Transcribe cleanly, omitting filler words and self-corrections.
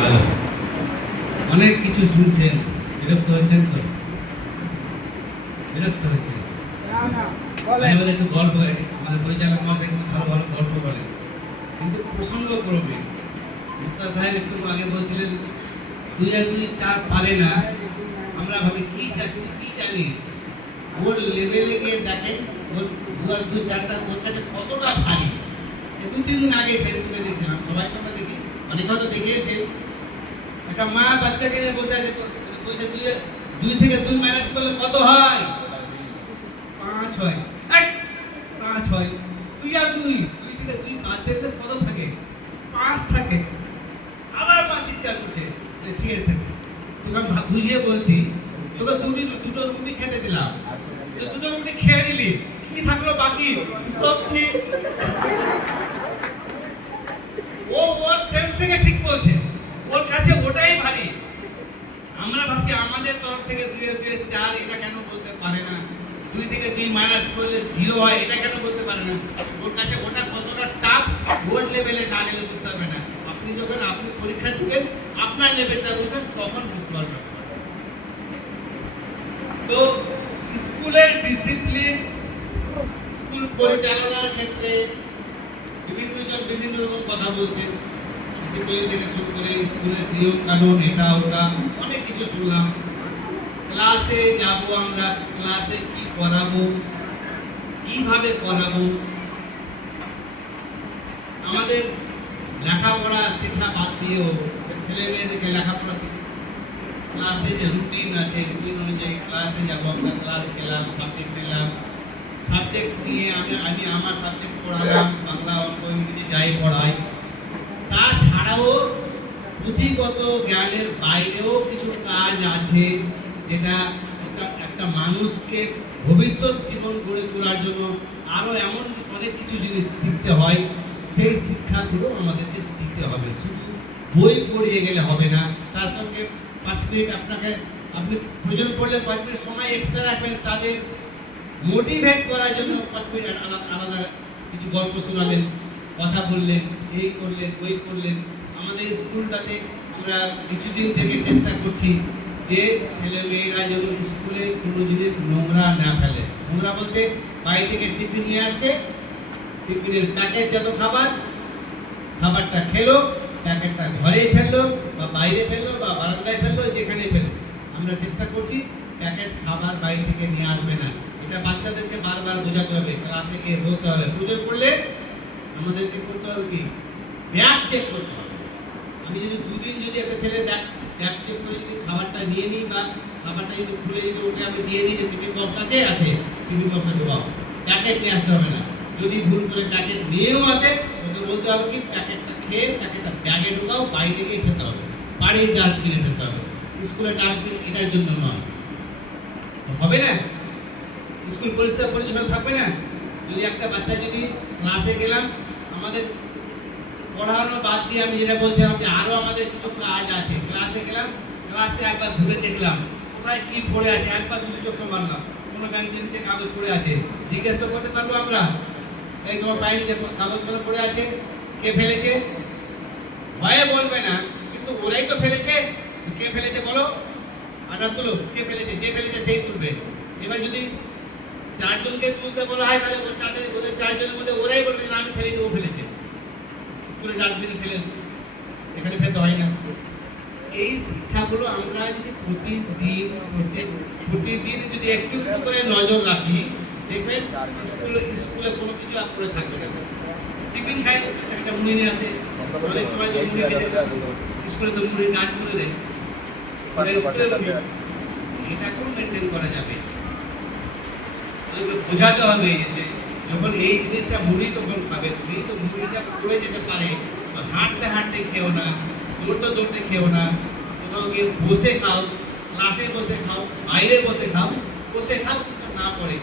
ভালো, অনেক কিছু শুনছেন, বিরক্ত হয়েছেন তো? বিরক্ত হয়েছে? আমাদের একটু গল্প, আমাদের পরিচালক মহাশয় কিন্তু ভালো ভালো গল্প বলেন, কিন্তু প্রসঙ্গ করবে। মুক্তার সাহেব একটু আগে বলছিলেন 2 আর 2 4 পারে না। আমরা ভাবি কি জানিস, ওর লেভেলে গিয়ে দেখেন ওর 2 আর 2 4টা ওর কাছে কতটা ভারী। 2-3 দিন আগে ফেসবুকে দেখছিলাম, সবাই তো আমরা দেখি, অনেকে হয়তো দেখে এসে একটা মা বাচ্চাকে নিয়ে বসে আছে, বলছে 2 থেকে 2 মাইনাস করলে কত হয়? 5 হয়। 5 হয়। 2 আর 2 থেকে 2 বাদ দিলে কত থাকে? 5 থাকে। আবার মা চিৎকার করছে, ঠিক আছে তোকে আমি বুঝিয়ে বলছি, তোকে দুটো রুটি খেতে দিলাম, তো দুটো রুটি খেয়ে নিলি, কি থাকলো বাকি? সবজি। ও ওর সেন্স থেকে ঠিক বলছে, ওর কাছে ওটাই ভারী। আমরা ভাবছি আমাদের তরফ থেকে 2 এর 2 4 এটা কেন বলতে পারে না, 2 থেকে 2 মাইনাস করলে 0 হয় এটা কেন বলতে পারে না। ওর কাছে ওটা কতটা টাফ, বোর্ড লেভেলে না নিলে বুঝতে পারবে না। আপনি যখন আপনি পরীক্ষা দিবেন, আপনার লেভেলটা বুঝবেন, তখন বুঝতে পারবেন। তো স্কুলের ডিসিপ্লিন, স্কুল পরিচালনার ক্ষেত্রে বিভিন্ন জন বিভিন্ন রকম কথা বলছেন, ডিসিপ্লিন থেকে শুরু করে স্কুলের নিয়ম কানুন, এটা ওটা অনেক কিছু শুনলাম। ক্লাসে যাব আমরা, ক্লাসে কি করাবো, কিভাবে করাবো, আমাদের লেখাপড়া শেখা বাদ দিয়েও ছেলে মেয়েদেরকে লেখাপড়া শেখা, ক্লাসে যে রুটিন আছে, রুটিন অনুযায়ী ক্লাসে যাব আমরা, ক্লাস গেলাম, সাবজেক্ট নিলাম, সাবজেক্ট নিয়ে আমি আমার সাবজেক্ট পড়ালাম, বাংলা অঙ্ক ইংরেজি যাই পড়াই। তাছাড়াও পুঁথিগত জ্ঞানের বাইরেও কিছু কাজ আছে, যেটা একটা মানুষকে ভবিষ্যৎ জীবন গড়ে তোলার জন্য আরও এমন অনেক কিছু জিনিস শিখতে হয়। সেই শিক্ষাগুলো আমাদেরকে দিতে হবে, শুধু বই পড়িয়ে গেলে হবে না। তার সঙ্গে 5 মিনিট আপনি প্রয়োজন পড়লে 5 মিনিট সময় এক্সট্রা রাখবেন, তাদের মোটিভেট করার জন্য 5 মিনিট আলাদা কিছু গল্প শোনালেন, কথা বললেন, এই করলেন ওই করলেন। আমাদের স্কুলটাতে আমরা কিছুদিন থেকে চেষ্টা করছি যে ছেলে মেয়েরা যেন স্কুলে কোনো জিনিস নোংরা না ফেলে। নোংরা বলতে বাড়ি থেকে টিফিন নিয়ে আসে, টিফিনের প্যাকেটজাত খাবারটা খেলো, প্যাকেটটা ঘরেই ফেললো বা বাইরে ফেললো বা বারান্দায় ফেললো, যেখানে ফেললো। আমরা চেষ্টা করছি প্যাকেট খাবার বাড়ি থেকে নিয়ে আসবে না। এটা বাচ্চাদেরকে বারবার বোঝাতে হবে, ক্লাসে গিয়ে বলতে হবে। প্রয়োজন পড়লে আমাদেরকে করতে হবে কি, ব্যাগ চেক করতে হবে। আমি যদি 2 দিন যদি একটা ছেলের ব্যাগ চেক করে যদি খাবারটা নিয়ে নিই, বা খাবারটা যদি খুলে যদি ওকে আমি দিয়ে দিই যে টিফিন বক্স আছে, টিফিন বক্সে ঢোকাও, প্যাকেট নিয়ে আসতে হবে না। যদি ভুল করে প্যাকেট নিয়েও আসে, ওকে বলতে হবে কি প্যাকেটটা খেয়ে প্যাকেটটা ব্যাগে ঢোকাও, বাড়ি থেকেই খেতে হবে, বাড়ির ডাস্টবিনে ফেলতে হবে। স্কুলের ডাস্টবিন এটার জন্য নয়, হবে না। স্কুল পরিষ্কার পরিচ্ছন্ন থাকবে না। যদি একটা বাচ্চা যদি ক্লাসে গেলাম, আমাদের পড়ানো বাদ দিয়ে আমি যেটা বলছিলাম যে আরও আমাদের কিছু কাজ আছে। ক্লাসে গেলাম, ক্লাসে একবার ঘুরে দেখলাম কোথায় কি পড়ে আছে, একবার শুধু চোখে মারলাম, কোনো বেঞ্চের নিচে কাগজ পড়ে আছে, জিজ্ঞেস তো করতে পারবো আমরা, এই তোমার পায়ের নিচে কাগজগুলো পড়ে আছে, কে ফেলেছে? ভয়ে বলবে না, কিন্তু ওরাই তো ফেলেছে। কে ফেলেছে বলো, আধার তুলো, কে ফেলেছে? যে ফেলেছে সেই তুলবে। এবার যদি 4 জনকে তুলতে বলা হয়, তাহলে ওদের 4 জনের মধ্যে ওরাই বলবে না আমি ফেলিনি, ও ফেলেছে। স্কুলের ডাস্টবিনে ফেলে এখানে ফেলতে হয় না। এই শিক্ষাগুলো আমরা যদি প্রতিদিন যদি একটু করে নজর রাখি, দেখবেন স্কুলে কোনো কিছু করে থাকবে না। টিফিন খায়, বাচ্চা মুড়ি নিয়ে আসে, অনেক সময় মুড়ি খেতে স্কুলে তো মুড়ির গাছ করে দেয়, এটাকেও মেনটেন করা যাবে। বোঝাতে হবে যে যখন এই জিনিসটা মুড়ি তখন খাবে, তুমি তো মুড়িটা পড়ে যেতে পারে, হাঁটতে হাঁটতে খেও না, দৌড়তে দৌড়তে খেও না, কোথাও গিয়ে বসে খাও, ক্লাসে বসে খাও, বাইরে বসে খাও, কিন্তু না পড়ে